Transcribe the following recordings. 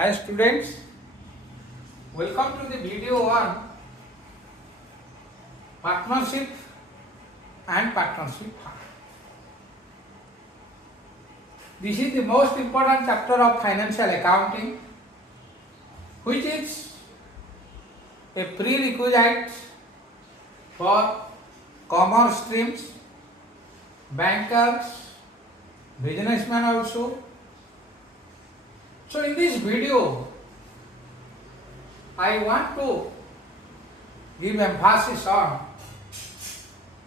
Hi students, welcome to the video on partnership and partnership fund. This is the most important chapter of financial accounting, which is a prerequisite for commerce streams, bankers, businessmen also. So in this video, I want to give emphasis on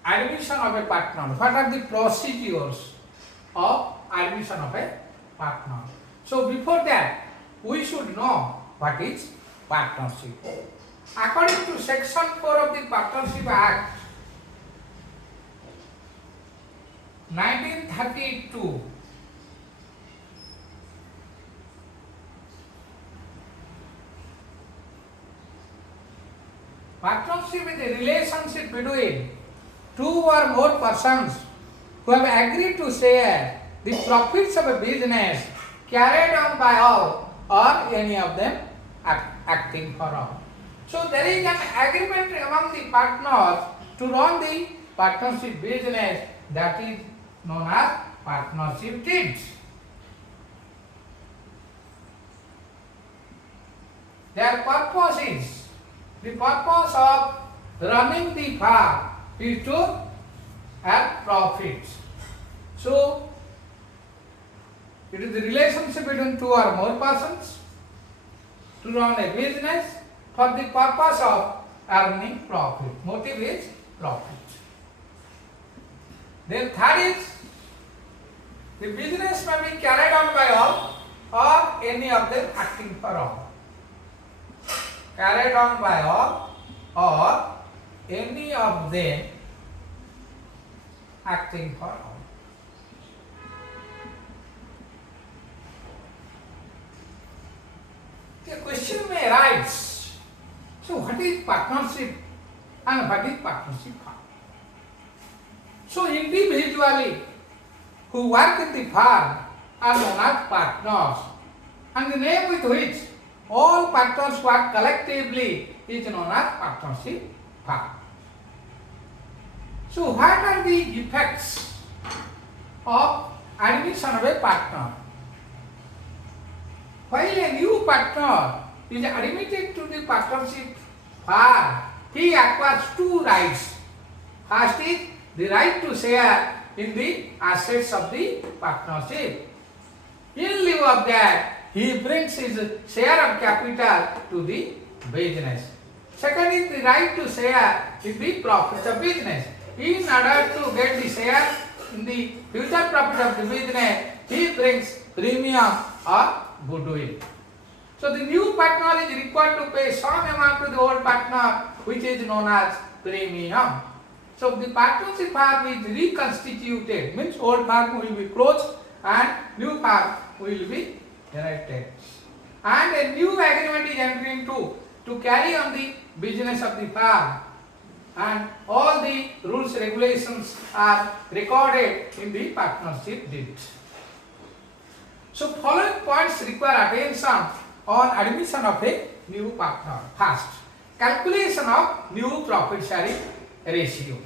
admission of a partner. What are the procedures of admission of a partner? So before that, we should know what is partnership. According to section 4 of the Partnership Act 1932, partnership is a relationship between two or more persons who have agreed to share the profits of a business carried on by all or any of them acting for all. So there is an agreement among the partners to run the partnership business, that is known as partnership deeds. Their purpose is, the purpose of running the firm is to have profits. So, it is the relationship between two or more persons to run a business for the purpose of earning profit. Motive is profit. Then third is, the business may be carried on by all or any of them acting for all. Carried on by all or any of them acting for all. The question may arise, so what is partnership and what is partnership fund? So individually who work in the firm are known as partners, and the name with which all partners work collectively is known as partnership fund. So what are the effects of admission of a partner? While a new partner is admitted to the partnership firm, he acquires two rights. First is the right to share in the assets of the partnership. In lieu of that, he brings his share of capital to the business. Second is the right to share in the profits of business. In order to get the share in the future profit of the business, he brings premium or Goodwill. So the new partner is required to pay some amount to the old partner, which is known as premium. So the partnership firm is reconstituted, means old firm will be closed and new firm will be erected. And a new agreement is entered into to carry on the business of the firm. And all the rules, regulations are recorded in the partnership deed. So following points require attention on admission of a new partner. First, calculation of new profit sharing ratio.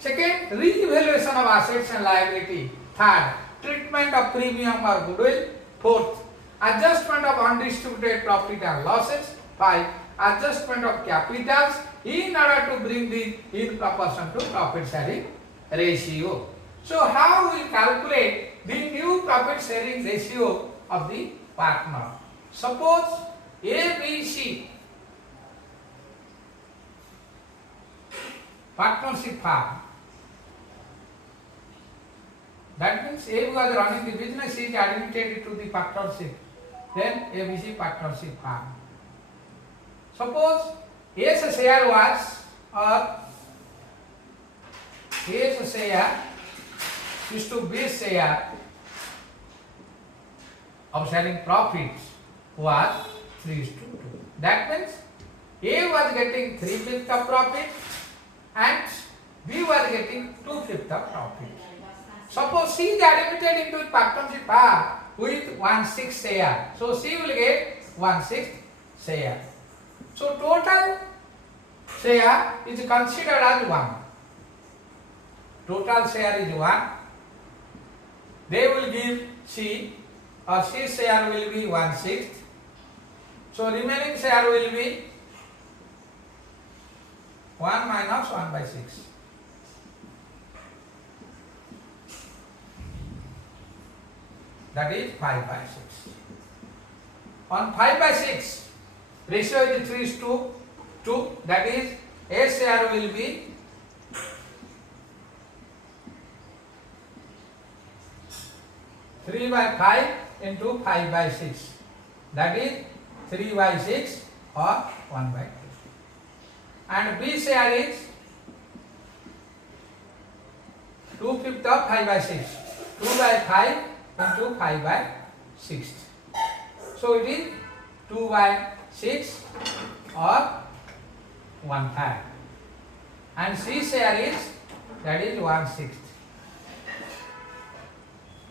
Second, re-evaluation of assets and liability. Third, treatment of premium or goodwill. Fourth, adjustment of undistributed profit and losses. 5. Adjustment of capitals in order to bring the in proportion to profit sharing ratio. So how we calculate the new profit sharing ratio of the partner? Suppose ABC partnership firm. That means A was running the business, is admitted to the partnership. Then ABC partnership firm. Suppose A's share was, or A's share is to B's share of sharing profits was 3:2. That means A was getting 3/5 of profit and B was getting 2/5 of profit. Suppose C is admitted into partnership firm with 1/6 share. So C will get 1/6 share. So total share is considered as 1. Total share is 1. They will give C, or C share will be 1/6. So remaining share will be 1 minus 1/6. That is 5/6. On 5/6, ratio is 3:2. That is A share will be 3/5 into 5/6. That is 3/6 or 1/2. And B share is 2/5 of 5/6. 2/5 into 5/6. So it is 2/6 or 1/3. And C share is, that is 1/6.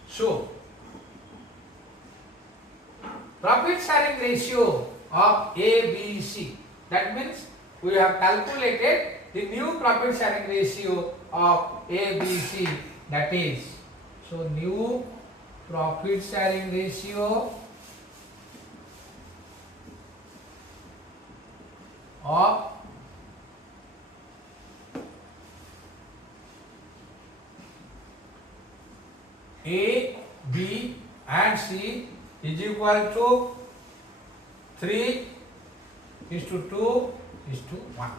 So profit sharing ratio of A, B, C. That means we have calculated the new profit sharing ratio of A, B, C. That is, so new profit sharing ratio of A, B and C is equal to 3:2:1.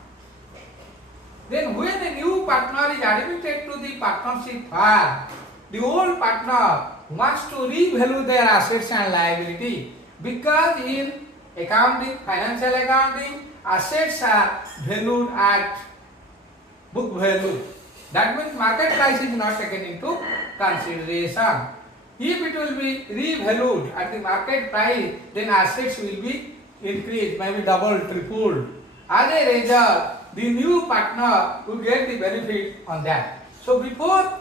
Then when a new partner is admitted to the partnership firm, the old partner wants to revalue their assets and liability, because in accounting, financial accounting, assets are valued at book value. That means market price is not taken into consideration. If it will be revalued at the market price, then assets will be increased, maybe double, tripled. As a result, the new partner will get the benefit on that. So before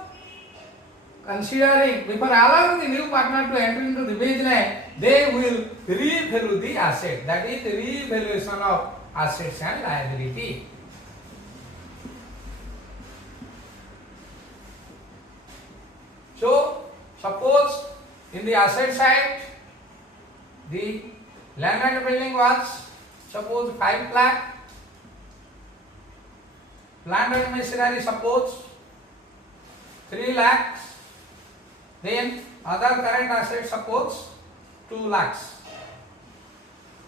allowing the new partner to enter into the business, they will revalue the asset. That is the revaluation of assets and liability. So suppose in the asset side, the land and building was suppose 5 lakh, plant and machinery suppose 3 lakhs, then other current assets suppose 2 lakhs,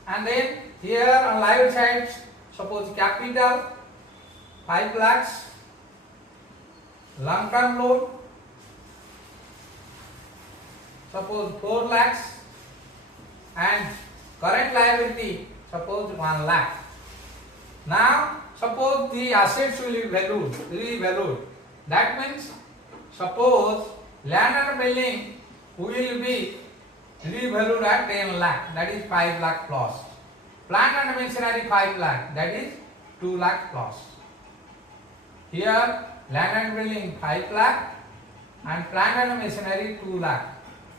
and then here on liability side suppose capital 5 lakhs, long term loan suppose 4 lakhs, and current liability suppose 1 lakh. Now suppose the assets will be revalued. That means suppose land and building will be revalued at 10 lakh, that is 5 lakh plus. Plant and machinery 5 lakh, that is 2 lakh plus. Here land and building 5 lakh and plant and machinery 2 lakh.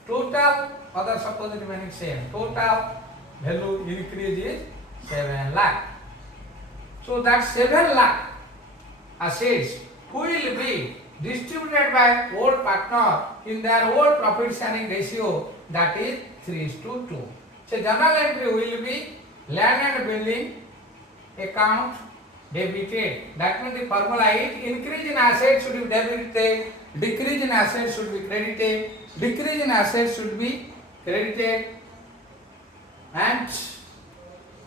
Total, other suppose remaining same. Total value increase is 7 lakh. So that 7 lakh assets will be distributed by old partner in their old profit sharing ratio, that is 3:2. So journal entry will be land and building account debited. That means the formula is increase in assets should be debited, decrease in assets should be credited, decrease in assets should be credited, and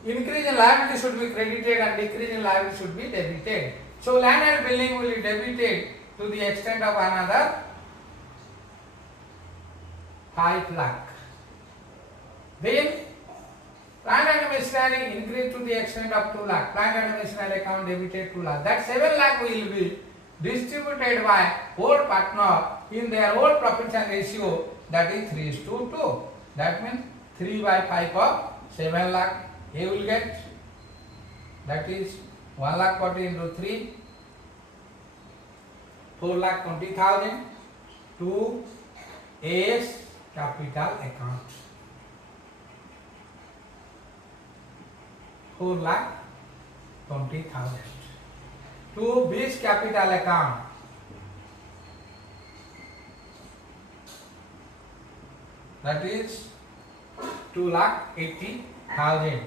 increase in liability should be credited and decrease in liability should be debited. So land and building will be debited to the extent of another 5 lakh. Then plant and machinery increase to the extent of 2 lakh. Plant and machinery account debited 2 lakh. That 7 lakh will be distributed by old partner in their old profit and ratio, that is 3:2. That means 3/5 of 7 lakh he will get, that is 1,40,000 into 3, 4,20,000 to A's capital account. 4,20,000. To B's capital account, that is 2,80,000,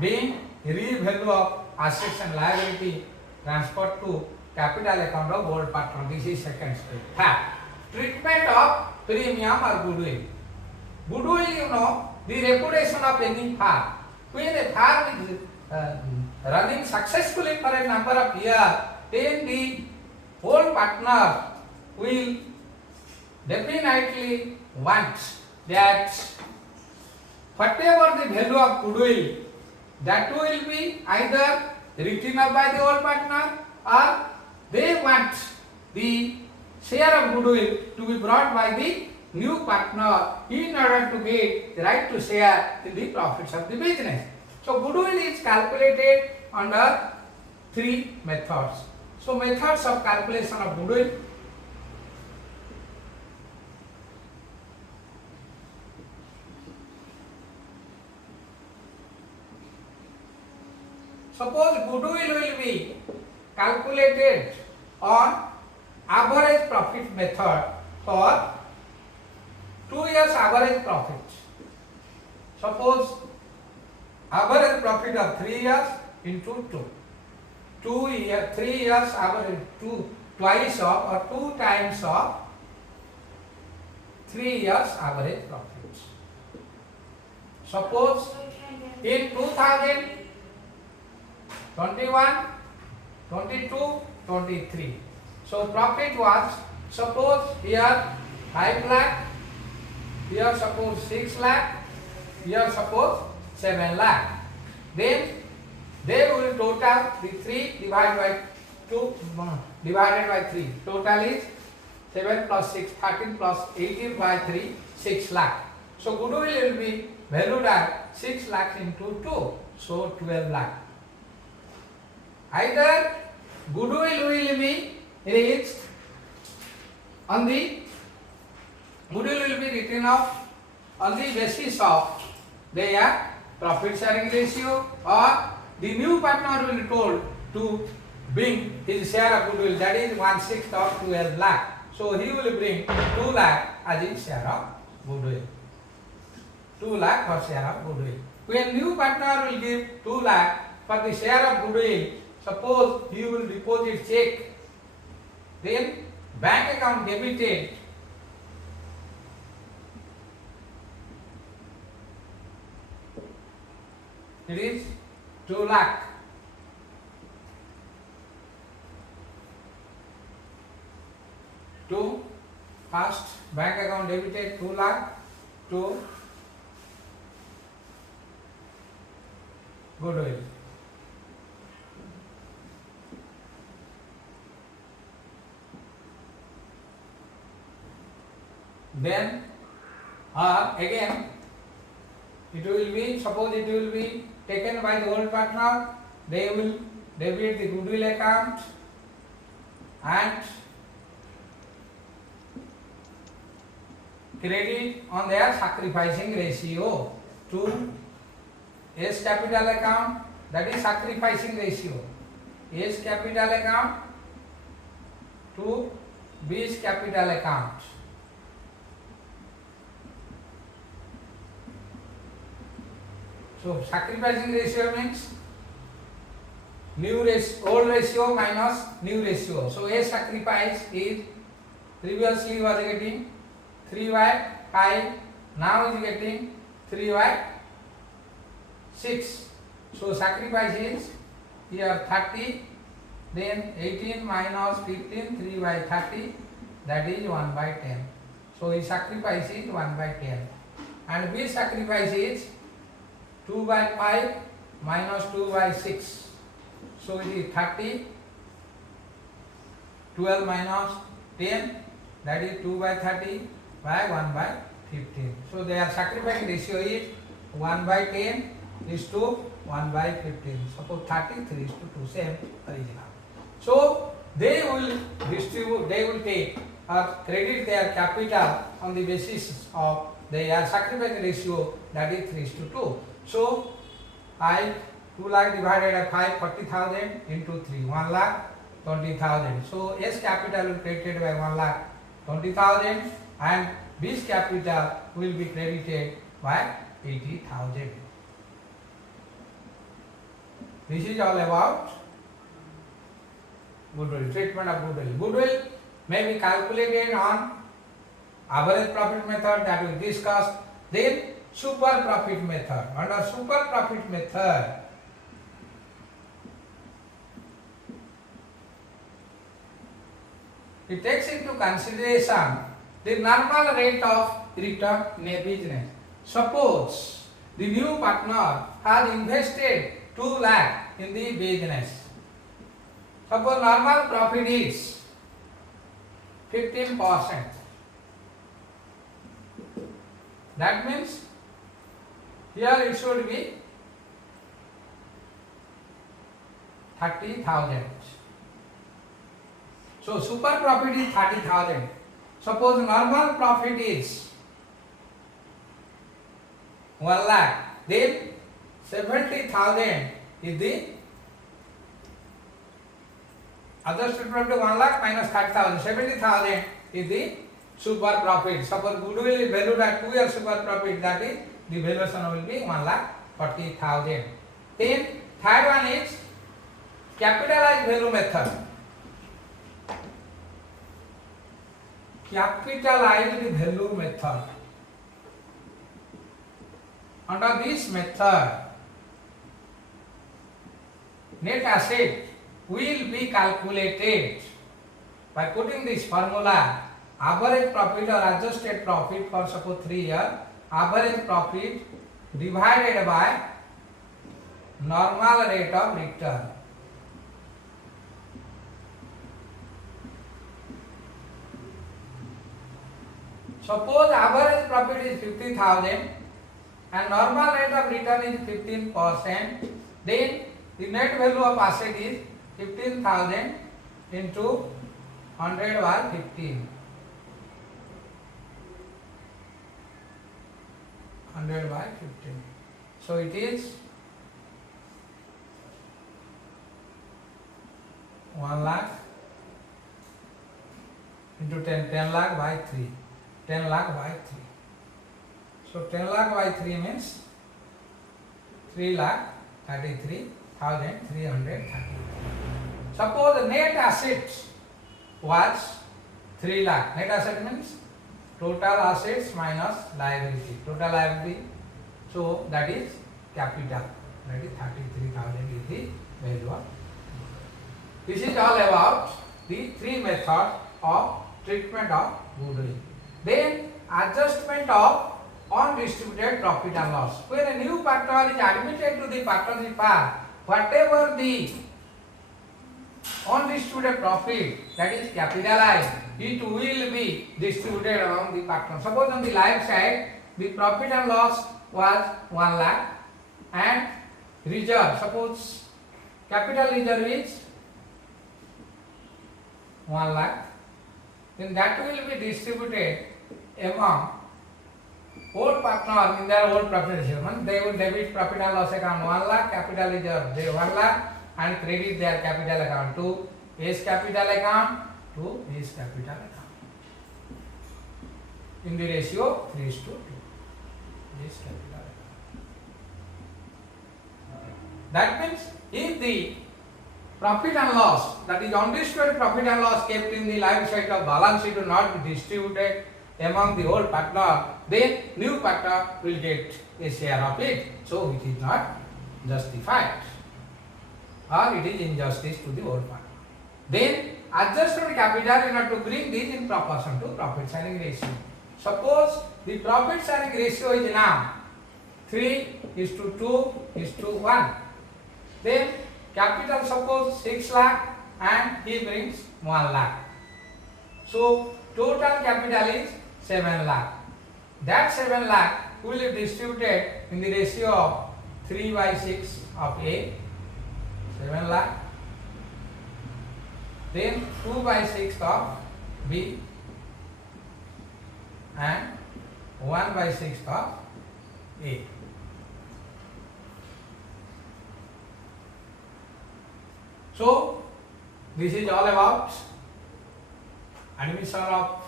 being revalue of assets and liability transferred to capital account of old partner. This is second step. Third, treatment of premium or goodwill. Goodwill, you know, the reputation of any firm. When a firm is running successfully for a number of years, then the whole partner will definitely want that whatever the value of goodwill, that will be either written up by the old partner, or they want the share of goodwill to be brought by the new partner in order to get the right to share in the profits of the business. So goodwill is calculated under three methods. So methods of calculation of goodwill. Suppose goodwill will be calculated on average profit method for 2 years average profit. Suppose average profit of 3 years into 2 years, 3 years average, twice of or 2 times of 3 years average profit. Suppose in 2021, 22, 23. So profit was, suppose here 5 lakh, here suppose 6 lakh, here suppose 7 lakh. Then they will total the 3 divided by 2 divided by 3. Total is 7 plus 6, 13 plus 18 by 3, 6 lakh. So goodwill will be valued at 6 lakh into 2, so 12 lakh. Either goodwill will be reached on the goodwill will be written off on the basis of their profit sharing ratio, or the new partner will be told to bring his share of goodwill, that is 1/6 of 12 lakh. So he will bring 2 lakh as his share of goodwill. 2 lakh for share of goodwill. When new partner will give 2 lakh for the share of goodwill, suppose he will deposit check, then bank account debited it is 2 lakh. To first bank account debited 2 lakh to goodwill. Then again it will be, suppose it will be taken by the old partner, they will debit the goodwill account and credit on their sacrificing ratio to S capital account, that is sacrificing ratio, S capital account to B's capital account. So sacrificing ratio means old ratio minus new ratio. So A sacrifice is previously was getting 3/5, now is getting 3/6. So sacrifice is here 30, then 18 minus 15, 3/30, that is 1/10. So his sacrifice is 1/10, and B sacrifice is 2/5 minus 2/6. So it is 30, 12 minus 10, that is 2/30 by 1/15. So their sacrifice ratio is 1/10 is to 1/15. Suppose 33 is to 2, same original. So they will distribute, they will take or credit their capital on the basis of their sacrifice ratio, that is 3:2. So 5 2 lakh divided by 5, 40,000 into 3, 1 lakh 20,000. So S capital will be credited by 1 lakh 20,000 and B's capital will be credited by 80,000. This is all about goodwill, treatment of goodwill. Goodwill may be calculated on average profit method that we discussed. Then super profit method. Under super profit method, it takes into consideration the normal rate of return in a business. Suppose the new partner has invested 2 lakh in the business. Suppose normal profit is 15%. That means here it should be 30,000. So super profit is 30,000. Suppose normal profit is 1 lakh. Then 70,000 is the adjusted profit 1 lakh minus 30,000. 70,000 is the super profit. Suppose goodwill is valued at 2 years super profit, that is the valuation will be 1 lakh 40,000. Then third one is capitalized value method. Capitalized value method. Under this method, net asset will be calculated by putting this formula: average profit or adjusted profit for suppose 3 years, average profit divided by normal rate of return. Suppose average profit is 50,000 and normal rate of return is 15%, then the net value of asset is 15,000 into 100 by 15. 100 by 15. So it is 1 lakh into 10, 10 lakh by 3. 10 lakh by 3. So 10 lakh by 3 means 3 lakh 33,333. Suppose the net assets was 3 lakh. Net asset means total assets minus liability. Total liability. So that is capital. That is 33,000 is the value of. This is all about the 3 methods of treatment of goodwill. Then adjustment of undistributed profit and loss. When a new partner is admitted to the partnership firm, whatever the undistributed profit that is capitalized, it will be distributed among the partners. Suppose on the life side, the profit and loss was 1 lakh and reserve, suppose capital reserve is 1 lakh, then that will be distributed among old partner in their old profit reserve. They will debit profit and loss account 1 lakh, capital reserve they 1 lakh and credit their capital account to A's capital account to B's capital account in the ratio 3:2. B's capital account. That means if the profit and loss, that is undistributed profit and loss kept in the life side of balance sheet will not be distributed among the old partner, then new partner will get a share of it. So it is not justified or it is injustice to the old partner. Then adjusted capital in order to bring this in proportion to profit sharing ratio. Suppose the profit sharing ratio is now 3:2:1. Then capital suppose 6 lakh and he brings 1 lakh. So total capital is 7 lakh. That 7 lakh will be distributed in the ratio of 3/6 of A, 7 lakh. Then 2/6 of B and 1/6 of A. So this is all about admission of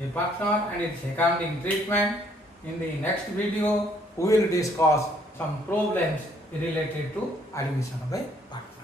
a partner and its accounting treatment. In the next video, we will discuss some problems related to admission of a partner.